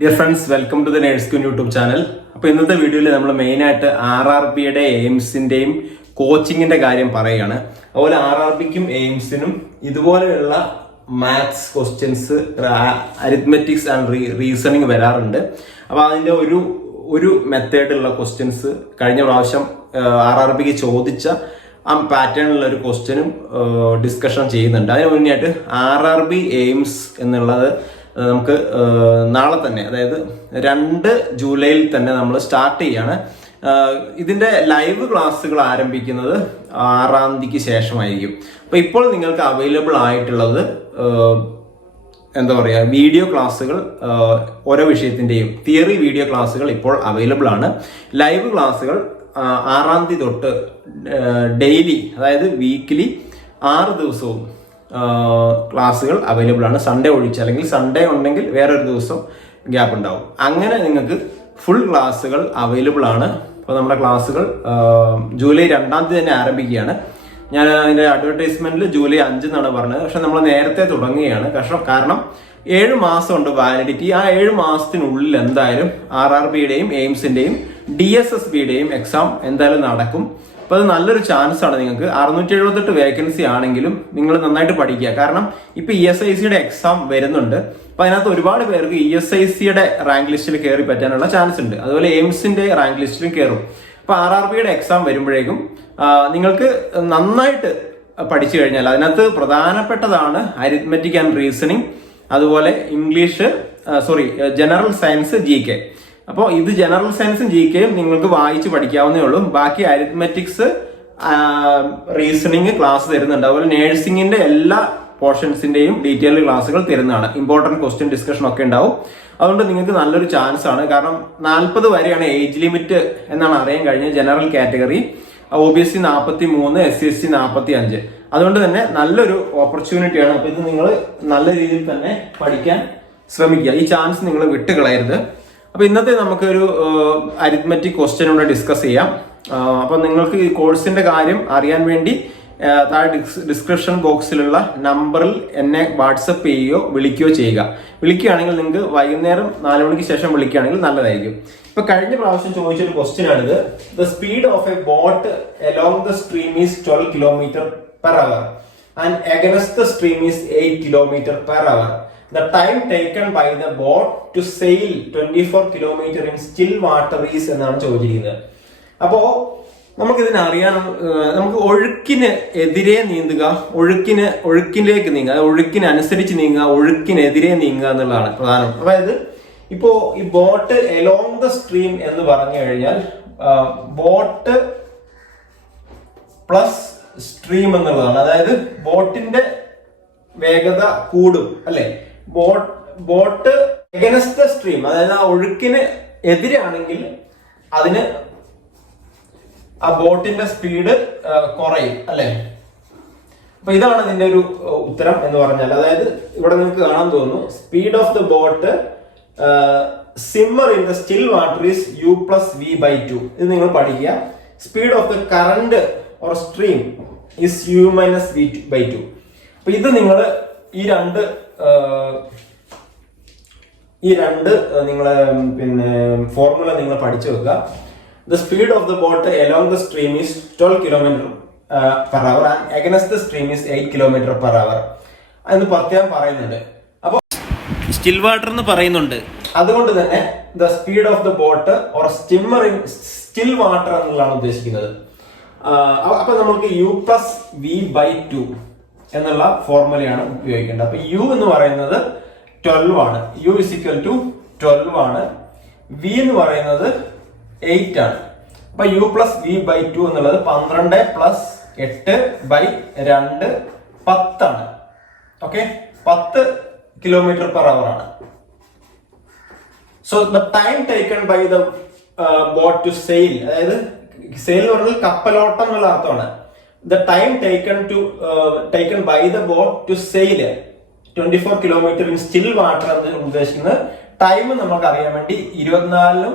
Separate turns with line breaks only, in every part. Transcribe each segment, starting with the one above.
Dear friends welcome to the nurse queen YouTube channel അപ്പോൾ ഇന്നത്തെ വീഡിയോയിൽ നമ്മൾ മെയിനായിട്ട് ആർ ആർ ബിയുടെ എയിംസിന്റെയും കോച്ചിങ്ങിന്റെ കാര്യം പറയുകയാണ്. അതുപോലെ ആർ ആർ ബിക്കും എയിംസിനും ഇതുപോലെയുള്ള maths questions arithmetics and reasoning വരാറുണ്ട്. അപ്പോൾ അതിന്റെ ഒരു ഒരു മെത്തേഡിലുള്ള ക്വസ്റ്റ്യൻസ് കഴിഞ്ഞ പ്രാവശ്യം ആർ ആർ ബിക്ക് ചോദിച്ച ആ പാറ്റേണിലുള്ള ഒരു ക്വസ്റ്റ്യനും ഡിസ്കഷൻ ചെയ്യുന്നുണ്ട്. അതിന് മുന്നേയായിട്ട് ആർ ആർ ബി എയിംസ് എന്നുള്ളത് നമുക്ക് നാളെ തന്നെ അതായത് രണ്ട് ജൂലൈയിൽ തന്നെ നമ്മൾ സ്റ്റാർട്ട് ചെയ്യാണ്. ഇതിന്റെ ലൈവ് ക്ലാസ്സുകൾ ആരംഭിക്കുന്നത് ആറാം തീയതിക്ക് ശേഷമായിരിക്കും. അപ്പോൾ ഇപ്പോൾ നിങ്ങൾക്ക് അവൈലബിൾ ആയിട്ടുള്ളത് എന്താ പറയുക വീഡിയോ ക്ലാസ്സുകൾ ഓരോ വിഷയത്തിന്റെയും തിയറി വീഡിയോ ക്ലാസ്സുകൾ ഇപ്പോൾ അവൈലബിൾ ആണ്. ലൈവ് ക്ലാസ്സുകൾ ആറാം തീയതി തൊട്ട് ഡെയിലി അതായത് വീക്കിലി ആറ് ദിവസവും ക്ലാസ്സുകൾ അവൈലബിൾ ആണ്. സൺഡേ ഒഴിച്ച് അല്ലെങ്കിൽ സൺഡേ ഉണ്ടെങ്കിൽ വേറൊരു ദിവസം ഗ്യാപ്പ് ഉണ്ടാവും. അങ്ങനെ നിങ്ങൾക്ക് ഫുൾ ക്ലാസ്സുകൾ അവൈലബിൾ ആണ്. അപ്പോൾ നമ്മുടെ ക്ലാസ്സുകൾ ജൂലൈ രണ്ടാം തീയതി തന്നെ ആരംഭിക്കുകയാണ്. ഞാൻ അതിന്റെ അഡ്വർടൈസ്മെന്റിൽ ജൂലൈ അഞ്ചെന്നാണ് പറഞ്ഞത്. പക്ഷെ നമ്മൾ നേരത്തെ തുടങ്ങുകയാണ്. കാരണം കാരണം ഏഴ് മാസമുണ്ട് വാലിഡിറ്റി ആ ഏഴ് മാസത്തിനുള്ളിൽ എന്തായാലും ആർ ആർ ബിയുടെയും എയിംസിന്റെയും ഡി എസ് എസ് ബിയുടെയും എക്സാം എന്തായാലും നടക്കും. അപ്പൊ അത് നല്ലൊരു ചാൻസ് ആണ് നിങ്ങൾക്ക്. അറുന്നൂറ്റി എഴുപത്തെട്ട് വേക്കൻസി ആണെങ്കിലും നിങ്ങൾ നന്നായിട്ട് പഠിക്കുക. കാരണം ഇപ്പൊ ഇ എസ് ഐ സിയുടെ എക്സാം വരുന്നുണ്ട്. അപ്പൊ അതിനകത്ത് ഒരുപാട് പേർക്ക് ഇ എസ് ഐ സിയുടെ റാങ്ക് ലിസ്റ്റിൽ കയറി പറ്റാനുള്ള ചാൻസ് ഉണ്ട്. അതുപോലെ എയിംസിന്റെ റാങ്ക് ലിസ്റ്റിലും കയറും അപ്പൊ ആർ ആർ ബിയുടെ എക്സാം വരുമ്പോഴേക്കും നിങ്ങൾക്ക് നന്നായിട്ട് പഠിച്ചു കഴിഞ്ഞാൽ അതിനകത്ത് പ്രധാനപ്പെട്ടതാണ് അരിത്മെറ്റിക് ആൻഡ് റീസണിങ് അതുപോലെ English sorry general science G K അപ്പോൾ ഇത് ജനറൽ സയൻസും ജി കെയും നിങ്ങൾക്ക് വായിച്ച് പഠിക്കാവുന്നേ ഉള്ളൂ. ബാക്കി അരിത്മെറ്റിക്സ് റീസണിങ് ക്ലാസ് തരുന്നുണ്ട്. അതുപോലെ നേഴ്സിംഗിന്റെ എല്ലാ പോർഷൻസിന്റെയും ഡീറ്റെയിൽഡ് ക്ലാസ്സുകൾ തരുന്നതാണ്. ഇമ്പോർട്ടന്റ് ക്വസ്റ്റ്യൻ ഡിസ്കഷൻ ഒക്കെ ഉണ്ടാവും. അതുകൊണ്ട് നിങ്ങൾക്ക് നല്ലൊരു ചാൻസ് ആണ്. കാരണം നാൽപ്പത് വരെയാണ് ഏജ് ലിമിറ്റ് എന്നാണ് അറിയാൻ കഴിഞ്ഞത് general category O B S C നാൽപ്പത്തി മൂന്ന് എസ് സി എസ് സി നാൽപ്പത്തി അഞ്ച് അതുകൊണ്ട് തന്നെ നല്ലൊരു ഓപ്പർച്യൂണിറ്റിയാണ് അപ്പോൾ ഇത് നിങ്ങൾ നല്ല രീതിയിൽ തന്നെ പഠിക്കാൻ ശ്രമിക്കുക. ഈ ചാൻസ് നിങ്ങൾ വിട്ടുകളയരുത്. അപ്പൊ ഇന്നത്തെ നമുക്കൊരു അരിത്മെറ്റിക് ക്വസ്റ്റ്യൻ കൂടെ ഡിസ്കസ് ചെയ്യാം. അപ്പോൾ അപ്പൊ നിങ്ങൾക്ക് ഈ കോഴ്സിന്റെ കാര്യം അറിയാൻ വേണ്ടി താഴെ ഡിസ്ക്രിപ്ഷൻ ബോക്സിലുള്ള നമ്പറിൽ എന്നെ വാട്സപ്പ് ചെയ്യുകയോ വിളിക്കുകയോ ചെയ്യുക. വിളിക്കുകയാണെങ്കിൽ നിങ്ങൾക്ക് വൈകുന്നേരം നാല് മണിക്ക് ശേഷം വിളിക്കുകയാണെങ്കിൽ നല്ലതായിരിക്കും. ഇപ്പൊ കഴിഞ്ഞ പ്രാവശ്യം ചോദിച്ചൊരു ക്വസ്റ്റ്യൻ ആണിത്. The speed of a boat along the stream is twelve kilometre per hour and against the stream is eight kilometre per hour time taken by the boat to sail twenty four kilometre in still water is എന്നാണ് ചോദിച്ചിരിക്കുന്നത്. അപ്പോ നമുക്ക് ഇതിനെ അറിയാൻ നമുക്ക് ഒഴുക്കിന് എതിരെ നീന്തുക ഒഴുക്കിന് ഒഴുക്കിലേക്ക് നീങ്ങുക ഒഴുക്കിനനുസരിച്ച് നീങ്ങുക ഒഴുക്കിനെതിരെ നീങ്ങുക എന്നുള്ളതാണ് പ്രധാനം. അതായത് ഇപ്പോ ഈ ബോട്ട് എലോങ് ദ സ്ട്രീം എന്ന് പറഞ്ഞു കഴിഞ്ഞാൽ ബോട്ട് പ്ലസ് സ്ട്രീം എന്നുള്ളതാണ്. അതായത് ബോട്ടിന്റെ വേഗത കൂടും അല്ലെ? ബോട്ട് എഗനസ്റ്റ് ദ സ്ട്രീം അതായത് ആ ഒഴുക്കിന് എതിരാണെങ്കിൽ അതിന് ആ ബോട്ടിന്റെ സ്പീഡ് കുറയും അല്ലെ? അപ്പൊ ഇതാണ് ഇതിന്റെ ഒരു ഉത്തരം എന്ന് പറഞ്ഞാൽ. അതായത് ഇവിടെ നിങ്ങൾക്ക് കാണാൻ തോന്നുന്നു speed of the boat steamer in the still water is U plus V by two ഇത് നിങ്ങൾ പഠിക്കുക. Speed of the current or stream is U minus V by two അപ്പൊ ഇത് നിങ്ങൾ ഈ രണ്ട് ഈ രണ്ട് നിങ്ങൾ പിന്നെ ഫോർമുല നിങ്ങൾ പഠിച്ചു വെക്കുക. The speed of the boat along the stream is twelve kilometre per hour and against the stream is eight kilometre per hour എന്ന് പ്രത്യേകം പറയുന്നുണ്ട്. അപ്പോൾ സ്റ്റിൽ വാട്ടർ എന്ന് പറയുന്നുണ്ട്. അതുകൊണ്ട് തന്നെ the speed of the boat or steamer in still water എന്നുള്ളതാണ് ഉദ്ദേശിക്കുന്നത്. അപ്പൊ നമുക്ക് U plus V by two എന്നുള്ള ഫോർമുലയാണ് ഉപയോഗിക്കേണ്ടത്. അപ്പൊ യു എന്ന് പറയുന്നത് ട്വൽവ് ആണ്. യു ഇസ് ടു ട്വൽവ് ആണ്. വി എന്ന് പറയുന്നത് എയ്റ്റ് ആണ്. അപ്പൊ U plus V by two എന്നുള്ളത് പന്ത്രണ്ട് പ്ലസ് എട്ട് ബൈ രണ്ട് പത്താണ്. ഓക്കെ പത്ത് കിലോമീറ്റർ പെർ അവർ ആണ്. So the time taken by the boat to sail അതായത് സെയിൽ എന്ന് പറഞ്ഞാൽ കപ്പലോട്ടം എന്നുള്ള അർത്ഥമാണ്. The time taken to taken by the boat to sail twenty four kilometre in still water എന്ന് ഉദ്ദേശിക്കുന്നത് ടൈം നമുക്ക് അറിയാൻ വേണ്ടി ഇരുപത്തിനാലിനും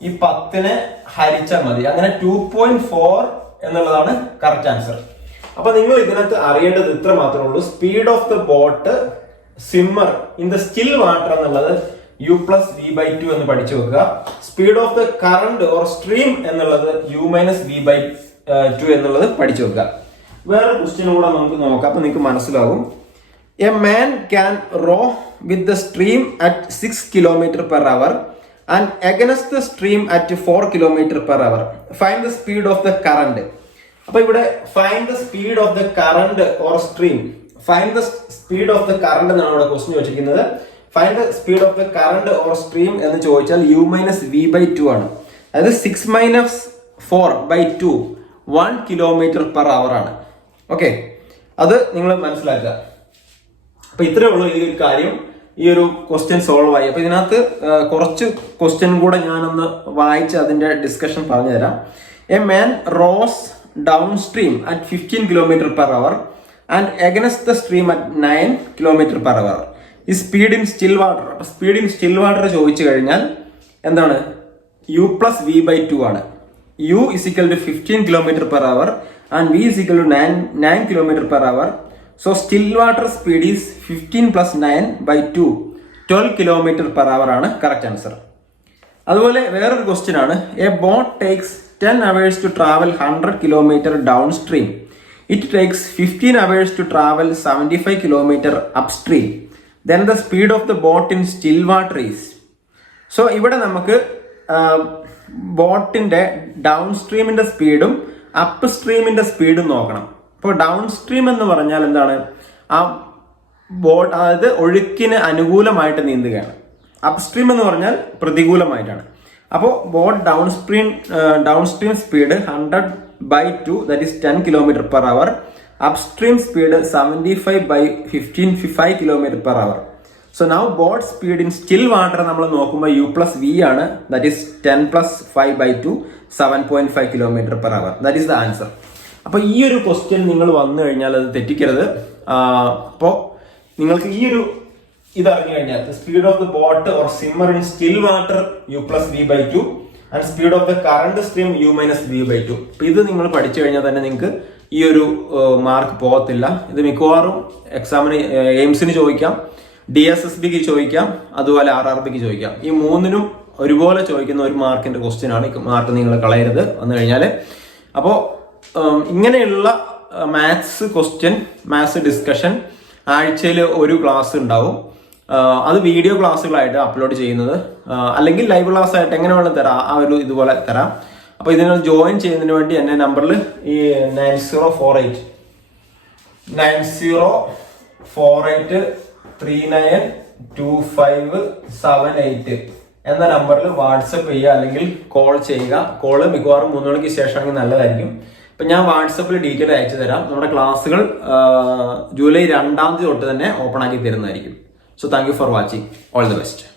ഈ പത്തിനെ ഹരിച്ചാൽ മതി. അങ്ങനെ ടു പോയിന്റ് ഫോർ എന്നുള്ളതാണ് കറക്റ്റ് ആൻസർ അപ്പൊ നിങ്ങൾ ഇതിനകത്ത് അറിയേണ്ടത് ഇത്ര മാത്രമേ ഉള്ളൂ. Speed of the boat steamer in the still water എന്നുള്ളത് U plus V by two എന്ന് പഠിച്ചു വെക്കുക. Speed of the current or stream എന്നുള്ളത് U minus V by two എന്നുള്ളത് പഠിച്ചു വെക്കുക. വേറെ ക്വസ്റ്റ്യൻ കൂടെ നമുക്ക് നോക്കാം. അപ്പൊ നിങ്ങൾക്ക് മനസ്സിലാവും. A man can row with the stream at six kilometre per hour and against the stream at four kilometre per hour find the speed of the current അപ്പൊ ഇവിടെ find the speed of the current or stream find the speed of the current എന്നാണ് ഇവിടെ question ചോദിച്ചിരിക്കുന്നത്. Find the speed of the current or stream എന്ന് ചോദിച്ചാൽ U minus V by two ആണ്. അതായത് six minus four by two one kilometre per hour ആണ്. Okay അത് നിങ്ങൾ മനസ്സിലാക്കുക. അപ്പൊ ഇത്രേ ഉള്ളൂ ഈ ഒരു കാര്യം ഈ ഒരു ക്വസ്റ്റ്യൻ സോൾവ് ആയി. അപ്പൊ ഇതിനകത്ത് കുറച്ച് ക്വസ്റ്റ്യൻ കൂടെ ഞാനൊന്ന് വായിച്ച് അതിന്റെ ഡിസ്കഷൻ പറഞ്ഞുതരാം. A man rows down stream at fifteen kilometre per hour and against the stream at nine kilometre per hour ഈ സ്പീഡ് ഇൻ സ്റ്റിൽ വാട്ടർ അപ്പൊ സ്പീഡ് ഇൻ സ്റ്റിൽ വാട്ടർ ചോദിച്ചു കഴിഞ്ഞാൽ എന്താണ്? U plus V by two ആണ്. U is equal to fifteen kilometre per hour and V is equal to nine nine kilometre per hour so still water speed is fifteen plus nine by two twelve kilometre per hour ആണ് correct answer അതുപോലെ വേറൊരു question ആണ്. A boat takes ten hours to travel hundred kilometre down stream it takes fifteen hours to travel seventy five kilometre up stream then the speed of the boat in still water is so ഇവിടെ നമുക്ക് ബോട്ടിന്റെ down സ്ട്രീമിന്റെ സ്പീഡും up സ്ട്രീമിന്റെ സ്പീഡും നോക്കണം. ഇപ്പോൾ down stream എന്ന് പറഞ്ഞാൽ എന്താണ്? ആ ബോട്ട് അതായത് ഒഴുക്കിന് അനുകൂലമായിട്ട് നീന്തുകയാണ്. അപ്പ് സ്ട്രീം എന്ന് പറഞ്ഞാൽ പ്രതികൂലമായിട്ടാണ്. അപ്പോൾ boat down stream down stream speed hundred by two that is ten kilometre per hour up stream speed seventy five by fifteen five kilometre per hour so now boat speed in still water നമ്മൾ നോക്കുമ്പോൾ U plus V ആണ്. That is ten plus five by two seven point five kilometre per hour that is the answer അപ്പൊ ഈ ഒരു question നിങ്ങൾ വന്നു കഴിഞ്ഞാൽ അത് തെറ്റിക്കരുത്. അപ്പോൾ നിങ്ങൾക്ക് ഈ ഒരു ഇത് അറിഞ്ഞു കഴിഞ്ഞാൽ speed of the boat or swimmer in still water u plus v by two and speed of the current stream u minus v by two ഇത് നിങ്ങൾ പഠിച്ചു കഴിഞ്ഞാൽ തന്നെ നിങ്ങൾക്ക് ഈ ഒരു മാർക്ക് പോകത്തില്ല. ഇത് മിക്കവാറും എക്സാമിന് എയിംസിന് ചോദിക്കാം. ഡി എസ് എസ് ബിക്ക് ചോദിക്കാം അതുപോലെ ആർ ആർ ബിക്ക് ചോദിക്കാം. ഈ മൂന്നിനും ഒരുപോലെ ചോദിക്കുന്ന ഒരു മാർക്കിന്റെ ക്വസ്റ്റ്യൻ ആണ്. മാർക്ക് നിങ്ങൾ കളയരുത്. വന്നു കഴിഞ്ഞാൽ അപ്പോൾ ഇങ്ങനെയുള്ള മാത്സ് ക്വസ്റ്റ്യൻ മാത്സ് ഡിസ്കഷൻ ആഴ്ചയിൽ ഒരു ക്ലാസ് ഉണ്ടാവും. അത് വീഡിയോ ക്ലാസ്സുകളായിട്ട് അപ്ലോഡ് ചെയ്യുന്നത്. അല്ലെങ്കിൽ ലൈവ് ക്ലാസ് ആയിട്ട് എങ്ങനെ വേണം തരാം. ആ ഒരു ഇതുപോലെ തരാം. അപ്പോൾ ഇതിന് ജോയിൻ ചെയ്യുന്നതിന് വേണ്ടി എന്റെ നമ്പറിൽ ഈ nine zero four eight nine zero four eight three nine two five seven eight എന്ന നമ്പറിൽ വാട്സപ്പ് ചെയ്യുക അല്ലെങ്കിൽ കോൾ ചെയ്യുക. കോൾ മിക്കവാറും മൂന്ന് മണിക്ക് ശേഷമാണെങ്കിൽ നല്ലതായിരിക്കും. ഇപ്പം ഞാൻ വാട്സപ്പിൽ ഡീറ്റെയിൽ അയച്ചു തരാം. നമ്മുടെ ക്ലാസ്സുകൾ ജൂലൈ രണ്ടാം തീയതി തൊട്ട് തന്നെ ഓപ്പൺ ആക്കി തരുന്നതായിരിക്കും. So thank you for watching all the best